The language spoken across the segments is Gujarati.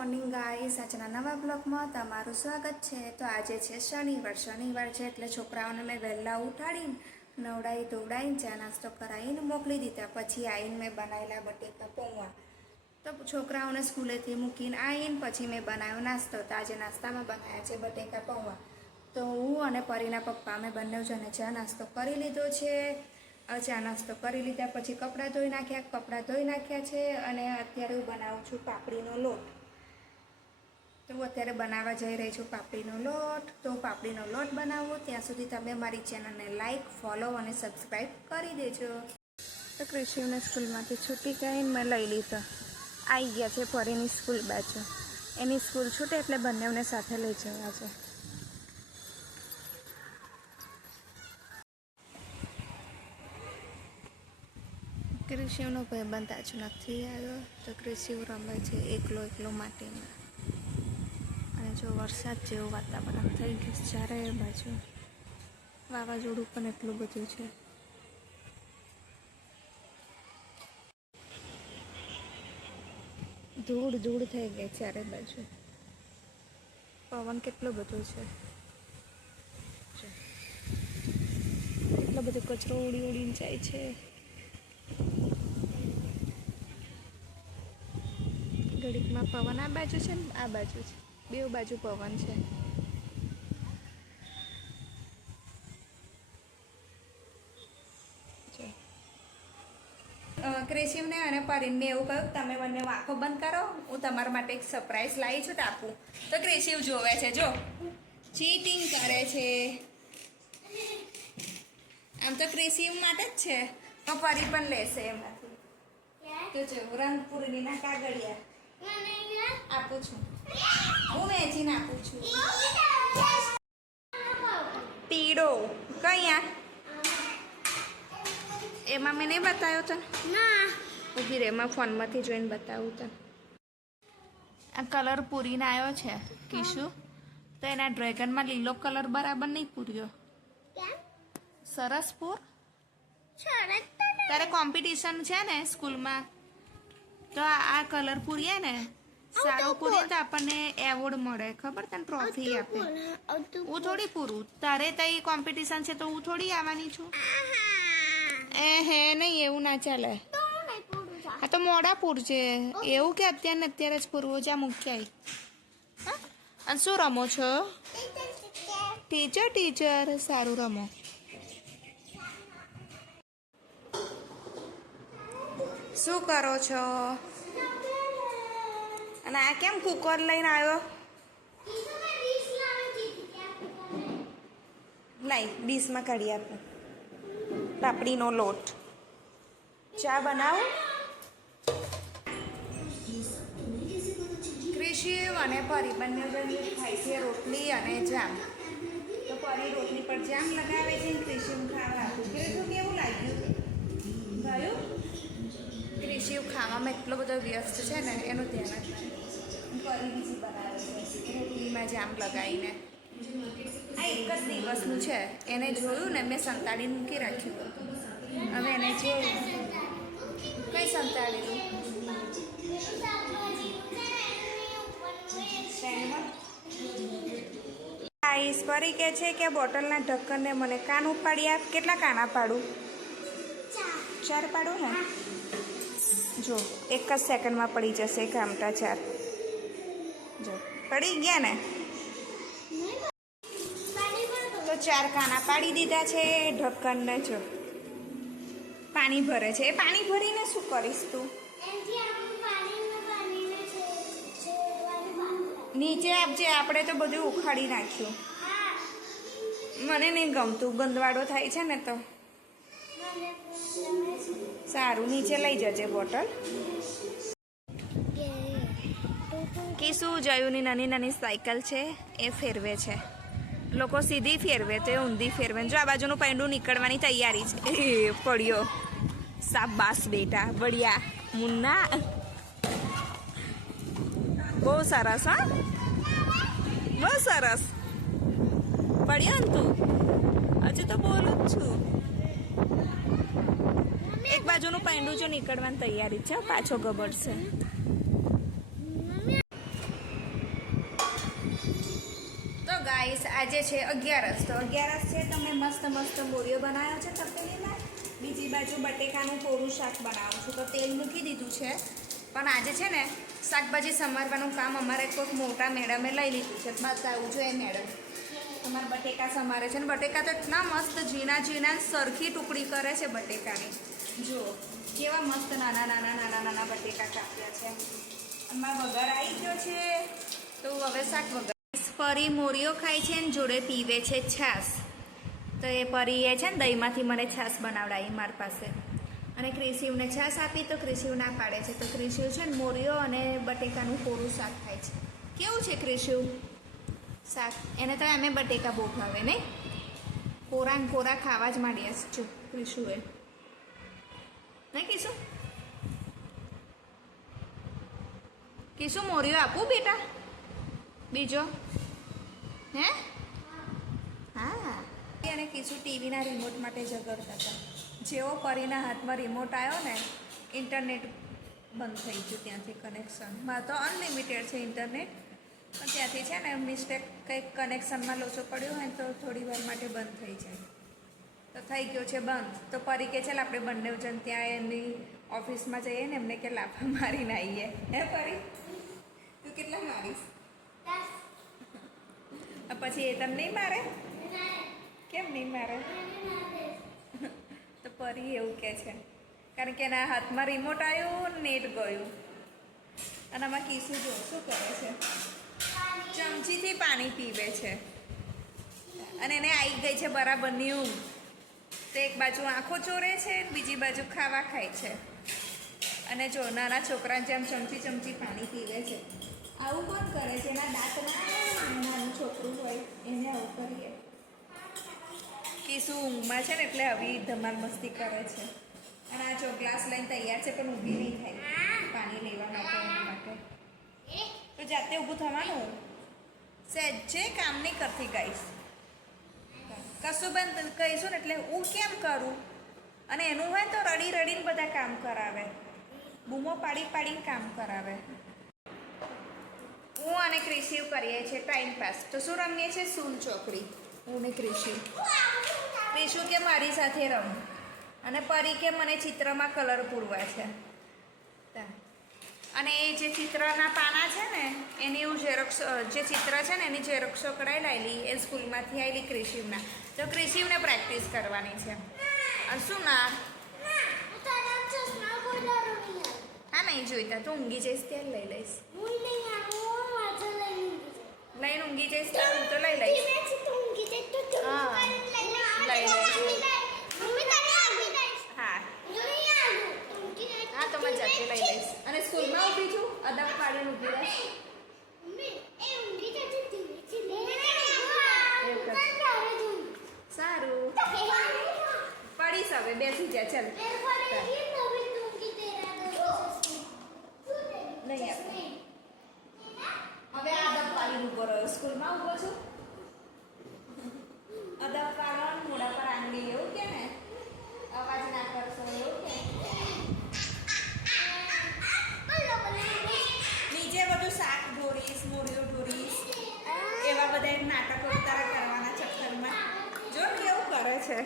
મોર્નિંગ ગાઈસ, આજના નવા બ્લોગમાં તમારું સ્વાગત છે। તો આજે છે શનિવાર છે એટલે છોકરાઓને મેં વહેલા ઉઠાડીને નવડાવી ધોવડાવીને ચા નાસ્તો કરાવીને મોકલી દીધા। પછી આવીને મેં બનાવેલા બટેકા પૌવા। તો છોકરાઓને સ્કૂલેથી મૂકીને આવીને પછી મેં બનાવ્યો નાસ્તો। તો આજે નાસ્તામાં બનાવ્યા છે બટેકા પૌવા। તો હું અને પરીના પપ્પા અમે બંને જણે ચા નાસ્તો કરી લીધો છે। ચા નાસ્તો કરી લીધા પછી કપડાં ધોઈ નાખ્યા છે અને અત્યારે હું બનાવું છું પાપડીનો લોટ। તો હું અત્યારે બનાવવા જઈ રહી છું પાપડીનો લોટ। તો પાપડીનો લોટ બનાવો ત્યાં સુધી તમે મારી ચેનલને લાઈક, ફોલો અને સબસ્ક્રાઈબ કરી દેજો। તો કૃષિને સ્કૂલમાંથી છૂટી ગઈને મેં લઈ લીધા। આવી ગયા છે પરીની સ્કૂલ બાજુ। એની સ્કૂલ છૂટે એટલે બંનેઓને સાથે લઈ જવા છે। કૃષિનો ભાઈબંધ આજે નથી આવ્યો। તો કૃષિ રમે છે એકલો માટીમાં। અને જો વરસાદ જેવું વાતાવરણ થઈ ગયું ચારે બાજુ। વાવાઝોડું પણ એટલું બધું છે। ધૂળ થઈ ગઈ ચારે બાજુ। પવન કેટલો બધો છે, એટલો બધો કચરો ઉડીને જાય છે। ઘડીકમાં પવન આ બાજુ છે ને આ બાજુ છે, બે બાજુ પવન છે। ક્રેશિવને અને પરીનને એવું કહ્યું તમે બંને આંખો બંધ કરો, હું તમારા માટે એક સરપ્રાઈઝ લાવી છું ટાપુ। તો ક્રેશિવ જોવે છે, જો ચીટિંગ કરે છે। આમ તો ક્રેશિવ માટે જ છે પણ પરી પણ લેશે એમાંથી। તો જો રંગપુરીના કાગળિયા આપું છું, હું વેચીને આપું છું। પીળો કયા એમાં મેં નહીં બતાવ્યો તને? ના, ઊભી રે, એમાં ફોનમાંથી જોઈને બતાવું તને। આ કલર પૂરીને આવ્યો છે કિશુ, તો એના ડ્રેગનમાં લીલો કલર બરાબર નહીં પૂર્યો। સરસ પૂર, તારે કોમ્પિટિશન છે ને સ્કૂલમાં, તો આ કલર પૂરીએ ને સારો પૂરીએ તો આપણને એવોર્ડ મળે, ખબર તને? ટ્રોફી આપે। હું થોડી પૂરું, તારે તઈ કોમ્પિટિશન છે તો હું થોડી આવવાની છું। હે નહીં, એવું ના ચાલે। આ તો મોડા પૂર છે, એવું કે અત્યારે જ પૂરવું જ્યાં મૂક્યા। અને શું રમો છો? ટીચર, સારું રમો। શું કરો છો? અને આ કેમ કુકર લઈને આવ્યો? લાઈ ડીશમાં કાઢી આપો પાપડીનો લોટ। ચા બનાવો। કૃષિ અને પરી બંને ખાય છે રોટલી અને જામ। તો પરી રોટલી પર જામ લગાવે છે, કૃષિ ખાવા આપું। કૃષિ કેવું લાગ્યું? ગયું? કૃષિ ખાવામાં એટલો બધો વ્યસ્ત છે ને એનું ધ્યાન જ નથી। પરી બીજી બનાવે છે રોટલીમાં જામ લગાવીને। આ એક જ દિવસનું છે, એને જોયું ને મેં સંતાડીને મૂકી રાખ્યું। હવે એને જોયું, કઈ સંતાડેલું? આઈસ પરી કે છે કે બોટલના ઢક્કનને મને કાન ઉપાડી આપ। કેટલા કાના પાડું? 4 પાડું ને? જો એક જ સેકન્ડમાં પડી જશે કામટા 4। જો પડી ગયા ને? તો 4 કાના પાડી દીધા છે ઢક્કનને। જો પાણી ભરે છે, એ પાણી ભરીને શું કરીશ તું? નીચે આપજે, આપણે તો બધું ઉખાડી નાખ્યું। મને નહીં ગમતું, ગંદવાડો થાય છે ને તો સારું, નીચે લઈ જજે બોટલ। કે શું જયુની નાની સાયકલ છે એ ફેરવે છે। લોકો સીધી ફેરવે તો એ ઊંધી ફેરવે। જો આ બાજુનું પૈંડું નીકળવાની તૈયારી છે। એ પડ્યો, શાબાશ બેટા, બઢિયા મુન્ના, બહુ સરસ। હા, બહુ સરસ પડ્યો ને તું? હજુ તો બોલું જ છું। એક બાજુનું પૈંડું જો નીકળવાની તૈયારી છે, પાછો ગબડશે। આજે છે 11 તો 11 છે તો મેં મસ્ત મસ્ત મોરિયો બનાવ્યો છે તપેલીમાં. બીજી બાજુ બટેકાનું કોરું શાક બનાવું છું તો તેલ મૂકી દીધું છે. પણ આજે છે ને શાકભાજી સમારવાનું કામ અમારે કોઈક મોટા મેડમે લઈ લીધું છે. બતાવું જોઈએ મેડમ અમારા બટેકા સમારે છે ને બટેકા તો એટલા મસ્ત ઝીણા ઝીણા સરખી ટુકડી કરે છે બટેકાની. જુઓ કેવા મસ્ત નાના નાના નાના નાના બટેકા કાપ્યા છે. એમાં વઘાર આવી ગયો છે તો હવે શાક વઘાર. પરી મોરિયો ખાય છે ને જોડે પીવે છે છાશ. તો એ પરીએ છે ને દહીંમાંથી મને છાશ બનાવડાવી મારી પાસે. અને ક્રિશિવને છાશ આપી તો ક્રિશિવ ના પાડે છે. તો ક્રિશિવ છે ને મોરિયો અને બટેકાનું કોરું શાક ખાય છે. કેવું છે ક્રિશિવ શાક? એને તો અમે બટેકા બહુ ભાવે નહીં. કોરા ખાવા જ માંડ્યા છે ક્રિશુએ નહીં. કીશું મોરિયો આપું બેટા બીજો હે? હા. અને કીશું ટીવીના રિમોટ માટે ઝઘડતા હતા. જેવો પરીના હાથમાં રિમોટ આવ્યો ને ઇન્ટરનેટ બંધ થઈ ગયું ત્યાંથી કનેક્શન. મારે તો અનલિમિટેડ છે ઇન્ટરનેટ પણ ત્યાંથી છે ને મિસ્ટેક કંઈક કનેક્શનમાં લોચો પડ્યો હોય તો થોડી વાર માટે બંધ થઈ જાય. તો થઈ ગયો છે બંધ. તો પરી કે ચાલ આપણે બંને જણ ત્યાં એમની ઓફિસમાં જઈએ ને એમને કે લાફા મારીને આવીએ. હે પરી તું કેટલા મારીશ? પછી એ તને નહીં મારે? કેમ નહીં મારે? તો પરી એવું કહે છે કારણ કે એના હાથમાં રિમોટ આવ્યું નેટ ગયું. અને આમાં કીશું જો શું કરે છે ચમચીથી પાણી પીવે છે. અને એને આવી ગઈ છે બરાબરની ઊંઘ. તો એક બાજુ આંખો ચોરે છે બીજી બાજુ ખાવા ખાય છે. અને જો નાના છોકરા જેમ ચમચી પાણી પીવે છે. આવું કોણ કરે છે? એના દાંત નાનું છોકરું હોય એને આવું કરીએ. કીશું ઊંઘમાં છે ને એટલે આવી ધમાલ મસ્તી કરે છે. અને આ જો ગ્લાસ લઈને તૈયાર છે પણ ઊભી નહીં થાય પાણી લેવા માટે. તો જાતે ઊભું થવાનું. સહેજે કામ નહીં કરતી ગાઈશ. કશું બંધ કહીશું ને એટલે હું કેમ કરું. અને એનું હોય તો રડી રડીને બધા કામ કરાવે. બૂમો પાડીને કામ કરાવે. હું અને ક્રિશિવ કરીએ છીએ ટાઈમ પાસ. તો શું રમીએ છીએ? સૂન ચોકડી. હું ને ક્રિશિવ કે મારી સાથે રમ અને પરી કે મને ચિત્રમાં કલર પૂરવા છે. અને એ જે ચિત્રના પાના છે ને એની હું જે ચિત્ર છે ને એની ઝેરોક્ષો કઢાઈ લાવેલી એ સ્કૂલમાંથી આવેલી ક્રિશિવના. તો ક્રિશિવને પ્રેક્ટિસ કરવાની છે. અને શું ના હા નહીં જોઈતા તું ઊંઘી જઈશ ત્યારે લઈ લઈશ. લઈને ઊંઘી જઈશ તો લઈ લઈશ. હા લઈ લઈશ. હા તો મેં જાતે લઈ લઈશ. અને સ્કૂલમાં ઊભી છું અદબ પાડીને ઊભી રહીશ. સારું પડીશ હવે બેસી જા ચાલ. નહીં હવે અદબ પાડીને ઊભો રહ્યો. સ્કૂલમાં ઊભો છું અદબ પાડો મોઢા પર આંગળી એવું કે ને અવાજ ના કરશો એવું કે નીચે બધું શાક ઢોરીશ મોરિયો ઢોરીશ એવા બધા નાટકો તારા કરવાના ચક્કરમાં જો કેવું કરે છે.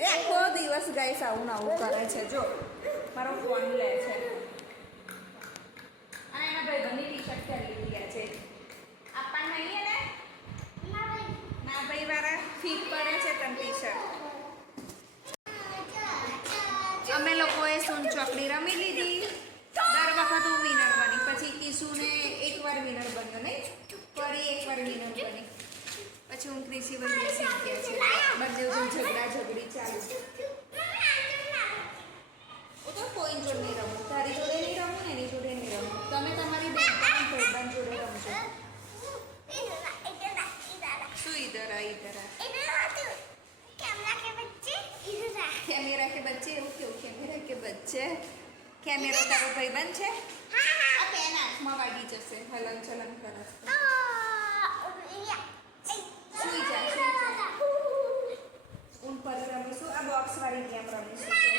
એ આખો દિવસ ગાઈસ આવું કરે છે. જો મારો ફોન લે છે અને એના ભાઈબંધની ટી-શર્ટ પહેરી લીધી છે. આપણ નહીં ને ના ભાઈ વાળા ફીટ પડે છે તને ટી-શર્ટ. અમે લોકોએ સૂન ચોકડી રમી લીધી. દર વખત હું વિનર બની. પછી કીશુને એકવાર વિનર બન્યો નહીં ફરી એકવાર વિનર બની. પછી હું ક્રિશિવ બેસી ગયા છે. બંને ઝઘડા ઝઘડી ચાલુ. હું તો કોઈ જોડે નહીં રમું. તારી જોડે નહીં રમું ને એની જોડે નહીં રમું. તમે તમારી ભાઈબંધ જોડે રમજો. શું ઇધર આ कैमरा के बच्चे એવું કેવું कैमरा के बच्चे कैमरा તારો ભાઈબંધ છે? આ પેન આંખમાં વાગી જશે હલન ચલન કરે. સુઈ જા. ઊન પર રમીશું. આ બોક્સ વાળી ગેમ રમીશું.